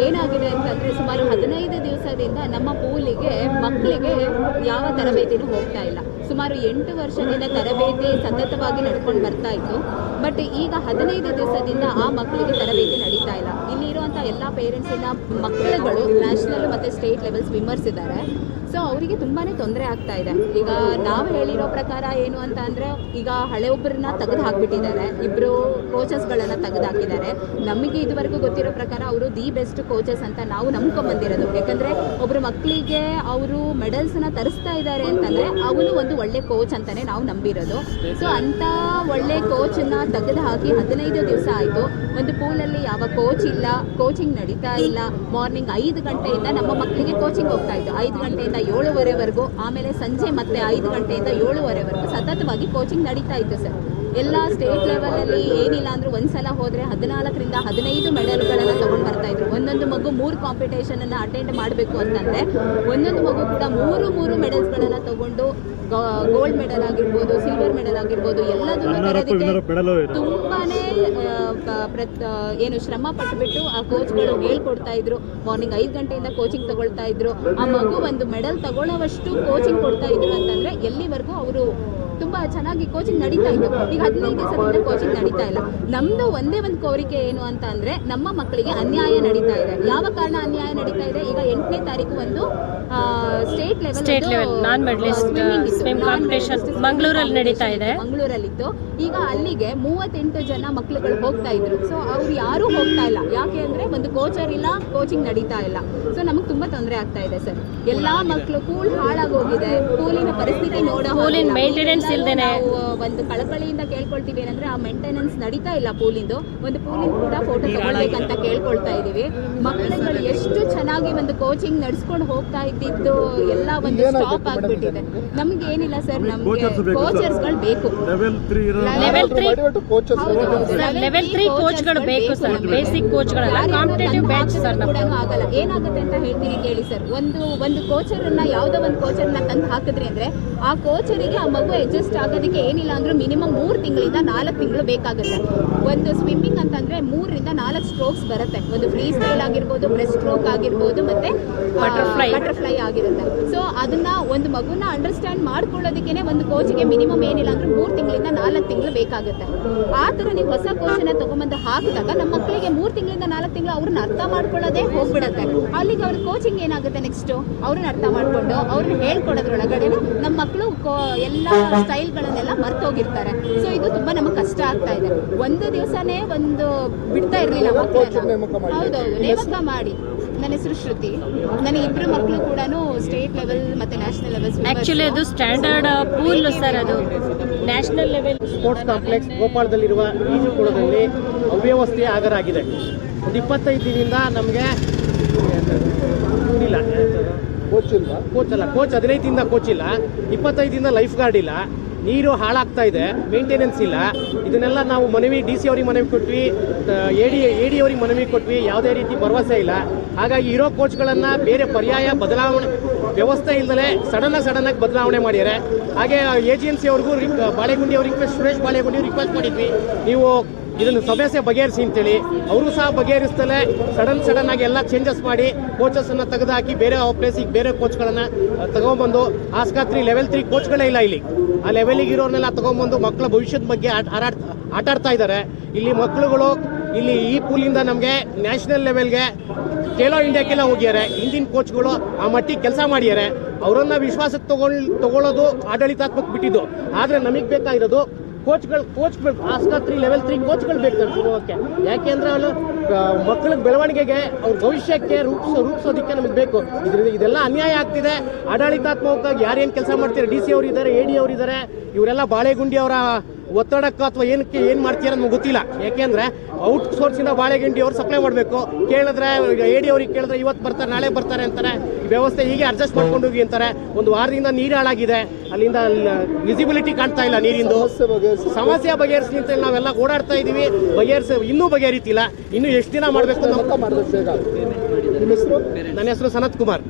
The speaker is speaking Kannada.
ಏನಾಗಿದೆ ಅಂತಂದರೆ ಸುಮಾರು ಹದಿನೈದು ದಿವಸದಿಂದ ನಮ್ಮ ಪೂಲಿಗೆ ಮಕ್ಕಳಿಗೆ ಯಾವ ತರಬೇತಿನೂ ಹೋಗ್ತಾ ಇಲ್ಲ. ಸುಮಾರು ಎಂಟು ವರ್ಷದಿಂದ ತರಬೇತಿ ಸತತವಾಗಿ ನಡ್ಕೊಂಡು ಬರ್ತಾ ಇತ್ತು. ಬಟ್ ಈಗ ಹದಿನೈದು ದಿವಸದಿಂದ ಆ ಮಕ್ಕಳಿಗೆ ತರಬೇತಿ ನಡೀತಾ ಇಲ್ಲ. ಇಲ್ಲಿರುವಂಥ ಎಲ್ಲ ಪೇರೆಂಟ್ಸಿನ ಮಕ್ಕಳುಗಳು ನ್ಯಾಷನಲ್ ಮತ್ತೆ ಸ್ಟೇಟ್ ಲೆವೆಲ್ ಸ್ವಿಮ್ಮರ್ಸ್ ಇದ್ದಾರೆ. ಸೊ ಅವರಿಗೆ ತುಂಬಾನೇ ತೊಂದರೆ ಆಗ್ತಾ ಇದೆ. ಈಗ ನಾವು ಹೇಳಿರೋ ಪ್ರಕಾರ ಏನು ಅಂತ ಅಂದ್ರೆ, ಈಗ ಹಳೆ ಒಬ್ಬರನ್ನ ತೆಗೆದು ಹಾಕ್ಬಿಟ್ಟಿದ್ದಾರೆ. ಇಬ್ಬರು ಕೋಚಸ್ಗಳನ್ನು ತೆಗೆದು ಹಾಕಿದ್ದಾರೆ. ನಮಗೆ ಇದುವರೆಗೂ ಗೊತ್ತಿರೋ ಪ್ರಕಾರ ಅವರು ದಿ ಬೆಸ್ಟ್ ಕೋಚಸ್ ಅಂತ ನಾವು ನಂಬ್ಕೊಂಬಂದಿರೋದು ಯಾಕಂದ್ರೆ ಒಬ್ಬರು ಮಕ್ಕಳಿಗೆ ಅವರು ಮೆಡಲ್ಸ್ನ ತರಿಸ್ತಾ ಇದ್ದಾರೆ ಅಂತಂದರೆ, ಅವನು ಒಂದು ಒಳ್ಳೆ ಕೋಚ್ ಅಂತಾನೆ ನಾವು ನಂಬಿರೋದು. ಸೊ ಅಂಥ ಒಳ್ಳೆ ಕೋಚನ್ನ ತೆಗೆದು ಹಾಕಿ ಹದಿನೈದು ದಿವಸ ಆಯಿತು. ಒಂದು ಪೂಲಲ್ಲಿ ಯಾವ ಕೋಚ್ ಇಲ್ಲ ಕೋಚಿಂಗ್ ನಡೀತಾ ಇಲ್ಲ. ಮಾರ್ನಿಂಗ್ ಐದು ಗಂಟೆಯಿಂದ ನಮ್ಮ ಮಕ್ಕಳಿಗೆ ಕೋಚಿಂಗ್ ಹೋಗ್ತಾ ಇತ್ತು. ಐದು ಗಂಟೆಯಿಂದ ಏಳುವರೆವರೆಗೂ, ಆಮೇಲೆ ಸಂಜೆ ಮತ್ತೆ ಐದು ಗಂಟೆಯಿಂದ ಏಳುವರೆವರೆಗೂ ಸತತವಾಗಿ ಕೋಚಿಂಗ್ ನಡೀತಾ ಇತ್ತು ಸರ್. ಎಲ್ಲ ಸ್ಟೇಟ್ ಲೆವೆಲಲ್ಲಿ ಏನಿಲ್ಲ ಅಂದ್ರೂ ಒಂದ್ಸಲ ಹೋದ್ರೆ ಹದಿನಾಲ್ಕರಿಂದ ಹದಿನೈದು ಮೆಡಲ್ಗಳನ್ನು ತೊಗೊಂಡು ಬರ್ತಾ ಇದ್ರು. ಒಂದೊಂದು ಮಗು ಮೂರು ಅನ್ನ ಅಟೆಂಡ್ ಮಾಡಬೇಕು ಅಂತಂದ್ರೆ ಒಂದೊಂದು ಮಗು ಕೂಡ ಮೂರು ಮೂರು ಮೆಡಲ್ಸ್ಗಳನ್ನು ತಗೊಂಡು ಗೋಲ್ಡ್ ಮೆಡಲ್ ಆಗಿರ್ಬೋದು ಸಿಲ್ವರ್ ಮೆಡಲ್ ಆಗಿರ್ಬೋದು ಎಲ್ಲದನ್ನು ತರೋದಕ್ಕೆ ತುಂಬಾನೇ ಏನು ಶ್ರಮ ಪಟ್ಟುಬಿಟ್ಟು ಆ ಕೋಚ್ಗಳು ಹೇಳ್ಕೊಡ್ತಾ ಇದ್ರು. ಮಾರ್ನಿಂಗ್ ಐದು ಗಂಟೆಯಿಂದ ಕೋಚಿಂಗ್ ತಗೊಳ್ತಾ ಇದ್ರು. ಆ ಮಗು ಒಂದು ಮೆಡಲ್ ತಗೊಳ್ಳೋವಷ್ಟು ಕೋಚಿಂಗ್ ಕೊಡ್ತಾ ಇದ್ರು ಅಂತಂದ್ರೆ ಎಲ್ಲಿವರೆಗೂ ಅವರು ತುಂಬಾ ಚೆನ್ನಾಗಿ ಕೋಚಿಂಗ್ ನಡೀತಾ ಇತ್ತು ಈಗ ಹದಿನೈದು ದಿವಸದಿಂದ ಕೋಚಿಂಗ್ ನಡೀತಾ ಇಲ್ಲ. ನಮ್ದು ಒಂದೇ ಒಂದು ಕೋರಿಕೆ ಏನು ಅಂತ ಅಂದ್ರೆ ನಮ್ಮ ಮಕ್ಕಳಿಗೆ ಅನ್ಯಾಯ ನಡೀತಾ ಇದೆ. ಯಾವ ಕಾರಣ ಅನ್ಯಾಯ ನಡೀತಾ ಇದೆ? ಈಗ ಎಂಟನೇ ತಾರೀಕು ಒಂದು state level non non-medalist, swim competition ಮಂಗಳೂರಲ್ಲಿ ನಡೀತಾ ಇದೆ. ಮಂಗಳೂರಲ್ಲಿತ್ತು ಈಗ ಅಲ್ಲಿಗೆ ಮೂವತ್ತೆಂಟು ಜನ ಮಕ್ಕಳುಗಳು ಹೋಗ್ತಾ ಇದ್ರು. ಸೊ ಅವ್ರು ಯಾರೂ ಹೋಗ್ತಾ ಇಲ್ಲ. ಯಾಕೆ ಅಂದ್ರೆ ಒಂದು ಕೋಚರ್ ಇಲ್ಲ ಕೋಚಿಂಗ್ ನಡೀತಾ ಇಲ್ಲ. ಸೊ ನಮಗೆ ತುಂಬಾ ತೊಂದರೆ ಆಗ್ತಾ ಇದೆ ಸರ್. ಎಲ್ಲಾ ಮಕ್ಕಳು ಕೂಲ್ ಹಾಳಾಗೋಗಿದೆ ಕೂಲಿನ ಪರಿಸ್ಥಿತಿ ನೋಡ ಕೂಲಿನ maintenance ಇಲ್ದೇನೆ. ನಾವು ಒಂದು ಕಳಕಳಿಯಿಂದ ಕೇಳ್ಕೊಳ್ತೀವಿ ಏನಂದ್ರೆ ಆ ಮೇಂಟೆನೆನ್ಸ್ ನಡೀತಾ ಇಲ್ಲ ಪೂಲಿಂದು. ಒಂದು ಪೂಲಿಂದ ಕೂಡ ಫೋಟೋ ತಗೊಳ್ಬೇಕಂತ ಕೇಳ್ಕೊಳ್ತಾ ಇದೀವಿ. ಮಕ್ಕಳುಗಳು ಎಷ್ಟು ಚೆನ್ನಾಗಿ ಒಂದು ಕೋಚಿಂಗ್ ನಡ್ಸ್ಕೊಂಡು ಹೋಗ್ತಾ ಇದ್ದಿದ್ದು ಎಲ್ಲ ಒಂದು ಸ್ಟಾಪ್ ಆಗ್ಬಿಟ್ಟಿದೆ. ನಮ್ಗೆ ಏನಿಲ್ಲ ಸರ್ ನಮ್ಗೆ ಕೋಚರ್ಸ್ಗಳು ಬೇಕು ಲೆವೆಲ್ ತ್ರೀ ತ್ರೀ ಕೋಚ್ಗಳು ಬೇಕು. ಸರ್ ಬೇಸಿಕ್ ಕೋಚ್ಗಳಲ್ಲ ಕಾಂಪಿಟೇಟಿವ್ ಬ್ಯಾಚ್ ಸರ್ ಆಗಲ್ಲ. ಏನಾಗುತ್ತೆ ಅಂತ ಹೇಳ್ತೀನಿ ಕೇಳಿ ಸರ್ ಒಂದು ಒಂದು ಕೋಚರ್ ಅನ್ನ ಯಾವುದೋ ಒಂದು ಕೋಚರ್ನ ತಂದು ಹಾಕಿದ್ರಿ ಅಂದ್ರೆ ಆ ಕೋಚರಿಗೆ ಆ ಮಗು ಅಡ್ಜಸ್ಟ್ ಆಗೋದಕ್ಕೆ ಏನಿಲ್ಲ ಅಂದರೂ ಮಿನಿಮಮ್ ಮೂರು ತಿಂಗಳಿಂದ ನಾಲ್ಕು ತಿಂಗಳು ಬೇಕಾಗುತ್ತೆ. ಒಂದು ಸ್ವಿಮ್ಮಿಂಗ್ ಅಂತಂದ್ರೆ ಮೂರರಿಂದ ನಾಲ್ಕು ಸ್ಟ್ರೋಕ್ಸ್ ಬರುತ್ತೆ. ಒಂದು ಫ್ರೀ ಸ್ಟೈಲ್ ಆಗಿರ್ಬೋದು ಬ್ರೆಸ್ಟ್ ಸ್ಟ್ರೋಕ್ ಆಗಿರ್ಬೋದು ಮತ್ತೆ ಬಟರ್ಫ್ಲೈ ಬಟರ್ಫ್ಲೈ ಆಗಿರುತ್ತೆ. ಸೊ ಅದನ್ನ ಒಂದು ಮಗುನ ಅಂಡರ್ಸ್ಟ್ಯಾಂಡ್ ಮಾಡ್ಕೊಳ್ಳೋದಕ್ಕೇ ಒಂದು ಕೋಚ್ಗೆ ಮಿನಿಮಮ್ ಏನಿಲ್ಲ ಅಂದ್ರೆ ಮೂರು ತಿಂಗಳಿಂದ ನಾಲ್ಕು ತಿಂಗಳು ಬೇಕಾಗುತ್ತೆ. ಆ ಥರ ನೀವು ಹೊಸ ಕೋಚನ್ನ ತೊಗೊಂಬಂದು ಹಾಕಿದಾಗ ನಮ್ಮ ಮಕ್ಕಳಿಗೆ ಮೂರು ತಿಂಗಳಿಂದ ನಾಲ್ಕು ತಿಂಗಳು ಅವ್ರನ್ನ ಅರ್ಥ ಮಾಡ್ಕೊಳ್ಳೋದೇ ಹೋಗ್ಬಿಡುತ್ತೆ. ಅಲ್ಲಿಗೆ ಅವ್ರ ಕೋಚಿಂಗ್ ಏನಾಗುತ್ತೆ ನೆಕ್ಸ್ಟು ಅವ್ರನ್ನ ಅರ್ಥ ಮಾಡ್ಕೊಂಡು ಅವ್ರನ್ನ ಹೇಳ್ಕೊಡೋದ್ರೊಳಗಡೆ ನಮ್ಮ ಮಕ್ಕಳು ಎಲ್ಲ ಸ್ಟೈಲ್ಗಳನ್ನೆಲ್ಲ ಮರ್ತೋಗಿರ್ತಾರೆ. ಸೊ ಇದು ತುಂಬಾ ನಮಗೆ ಕಷ್ಟ ಆಗ್ತಾ ಇದೆ. ಒಂದು ದಿವಸನೇ ಒಂದು ಬಿಡ್ತಾ ಇರಲಿಲ್ಲ ಮಕ್ಕಳನ್ನ. ಹೌದೌದು. ನೇಮಕ ಮಾಡಿ. ನನ್ನ ಹೆಸರು ಶ್ರುತಿ. ನನ್ನ ಇಬ್ಬರು ಮಕ್ಕಳು ಕೂಡ ಸ್ಟೇಟ್ ಲೆವೆಲ್ ಮತ್ತೆ ನ್ಯಾಷನಲ್ ಲೆವೆಲ್ ಆಕ್ಚುಲಿ ಅದು ಸ್ಟ್ಯಾಂಡರ್ಡ್ ಪೂಲ್ ಸರ್ ಅದು. ನ್ಯಾಷನಲ್ ಲೆವೆಲ್ ಸ್ಪೋರ್ಟ್ಸ್ ಕಾಂಪ್ಲೆಕ್ಸ್ ಗೋಪಾಳದಲ್ಲಿರುವ ಈಜುಕೊಳದಲ್ಲಿ ಅವ್ಯವಸ್ಥೆ ಆಗರಾಗಿದೆ. ಒಂದು ಇಪ್ಪತ್ತೈದು ದಿನದಿಂದ ನಮಗೆ ಇಲ್ಲ ಕೋಚ್ ಇಲ್ಲ ಕೋಚ್ ಅಲ್ಲ ಕೋಚ್ ಹದಿನೈದು ದಿನದಿಂದ ಕೋಚ್ ಇಲ್ಲ ಇಪ್ಪತ್ತೈದು ದಿನದಿಂದ ಲೈಫ್ ಗಾರ್ಡ್ ಇಲ್ಲ, ನೀರು ಹಾಳಾಗ್ತಾ ಇದೆ ಮೇಂಟೆನೆನ್ಸ್ ಇಲ್ಲ. ಇದನ್ನೆಲ್ಲ ನಾವು ಮನವಿ ಡಿ ಸಿ ಅವ್ರಿಗೆ ಮನವಿ ಕೊಟ್ವಿ ಎ ಡಿ ಎ ಡಿ ಅವ್ರಿಗೆ ಮನವಿ ಕೊಟ್ವಿ, ಯಾವುದೇ ರೀತಿ ಭರವಸೆ ಇಲ್ಲ. ಹಾಗಾಗಿ ಇರೋ ಕೋಚ್ಗಳನ್ನು ಬೇರೆ ಪರ್ಯಾಯ ಬದಲಾವಣೆ ವ್ಯವಸ್ಥೆ ಇಲ್ಲದೆ ಸಡನ್ ಸಡನ್ ಆಗಿ ಬದಲಾವಣೆ ಮಾಡಿದ್ದಾರೆ. ಹಾಗೆ ಏಜೆನ್ಸಿ ಅವ್ರಿಗೂ ಬಾಳೆಗುಂಡಿ ಅವ್ರಿಗೆ ರಿಕ್ವೆಸ್ಟ್ ಸುರೇಶ್ ಬಾಳೆಗುಂಡಿ ರಿಕ್ವೆಸ್ಟ್ ಮಾಡಿದ್ವಿ. ನೀವು ಇದನ್ನು ಸಮಸ್ಯೆ ಬಗೆಹರಿಸಿ ಅಂತೇಳಿ, ಅವರು ಸಹ ಬಗೆಹರಿಸ್ತಲೇ ಸಡನ್ ಸಡನ್ ಆಗಿ ಎಲ್ಲ ಚೇಂಜಸ್ ಮಾಡಿ ಕೋಚಸ್ ಅನ್ನ ತೆಗೆದುಹಾಕಿ ಬೇರೆ ಪ್ಲೇಸಿಗೆ ಬೇರೆ ಕೋಚ್ಗಳನ್ನು ತಗೊಂಡ್ಬಂದು, ಆಸ್ಪತ್ರೆ ಲೆವೆಲ್ ತ್ರೀ ಕೋಚ್ಗಳೇ ಇಲ್ಲ ಇಲ್ಲಿ. ಆ ಲೆವೆಲಿಗೆ ಇರೋರ್ನೆಲ್ಲ ತಗೊಂಬಂದು ಮಕ್ಕಳ ಭವಿಷ್ಯದ ಬಗ್ಗೆ ಆಟ ಆಟಾಡ್ತಾ ಆಟ ಇದ್ದಾರೆ ಇಲ್ಲಿ ಮಕ್ಕಳುಗಳು ಇಲ್ಲಿ ಈ ಪೂಲಿಂದ ನಮಗೆ ನ್ಯಾಷನಲ್ ಲೆವೆಲ್ಗೆ ಖೇಲೋ ಇಂಡಿಯಾಕ್ಕೆಲ್ಲ ಹೋಗ್ಯಾರೆ ಹಿಂದಿನ ಕೋಚ್ಗಳು ಆ ಮಟ್ಟಿಗೆ ಕೆಲಸ ಮಾಡ್ಯಾರೆ ಅವರನ್ನ ವಿಶ್ವಾಸಕ್ಕೆ ತಗೊಳ್ ತಗೊಳ್ಳೋದು ಆಡಳಿತಾತ್ಮಕ ಬಿಟ್ಟಿದ್ದು. ಆದರೆ ನಮಗೆ ಬೇಕಾಗಿರೋದು ಕೋಚ್ಗಳು ಕೋಚ್ಗಳು ಆಸ್ಕಾ ತ್ರೀ ಲೆವೆಲ್ ತ್ರೀ ಕೋಚ್ಗಳು ಬೇಕು ನಮ್ಗೆ ಯಾಕೆ ಯಾಕೆಂದ್ರೆ ಅವನು ಮಕ್ಕಳ ಬೆಳವಣಿಗೆಗೆ ಅವ್ರ ಭವಿಷ್ಯಕ್ಕೆ ರೂಪಿಸೋ, ರೂಪಿಸೋದಕ್ಕೆ ನಮಗೆ ಬೇಕು. ಇದರಿಂದ ಇದೆಲ್ಲ ಅನ್ಯಾಯ ಆಗ್ತಿದೆ. ಆಡಳಿತಾತ್ಮಕವಾಗಿ ಯಾರೇನು ಕೆಲಸ ಮಾಡ್ತೀರಾ ಡಿ ಸಿ ಅವರು ಇದ್ದಾರೆ ಎ ಡಿ ಅವರು ಇದ್ದಾರೆ ಇವರೆಲ್ಲ ಬಾಳೆಗುಂಡಿ ಅವರ ಒತ್ತಡಕ್ಕೆ ಅಥವಾ ಏನಕ್ಕೆ ಏನು ಮಾಡ್ತೀರ ನಮ್ಗೆ ಗೊತ್ತಿಲ್ಲ. ಯಾಕೆಂದ್ರೆ ಔಟ್ ಸೋರ್ಸಿಂದ ಬಾಳೆಗಿಂಡಿ ಅವ್ರು ಸಪ್ಲೈ ಮಾಡಬೇಕು. ಕೇಳಿದ್ರೆ ಎ ಡಿ ಅವ್ರಿಗೆ ಕೇಳಿದ್ರೆ ಇವತ್ತು ಬರ್ತಾರೆ ನಾಳೆ ಬರ್ತಾರೆ ಅಂತಾರೆ. ವ್ಯವಸ್ಥೆ ಹೀಗೆ ಅಡ್ಜಸ್ಟ್ ಮಾಡ್ಕೊಂಡು ಹೋಗಿ ಅಂತಾರೆ. ಒಂದು ವಾರದಿಂದ ನೀರು ಹಾಳಾಗಿದೆ. ಅಲ್ಲಿಂದ ವಿಸಿಬಿಲಿಟಿ ಕಾಣ್ತಾ ಇಲ್ಲ ನೀರಿಂದು. ಸಮಸ್ಯೆ ಬಗೆಹರಿಸಿ ಅಂತ ನಾವೆಲ್ಲ ಓಡಾಡ್ತಾ ಇದೀವಿ. ಬಗೆಹರಿಸ ಇನ್ನೂ ಬಗೆಹರಿತಿಲ್ಲ. ಇನ್ನೂ ಎಷ್ಟು ದಿನ ಮಾಡಬೇಕು ನಮ್ಮ ನನ್ನ ಹೆಸರು ಸನತ್ ಕುಮಾರ್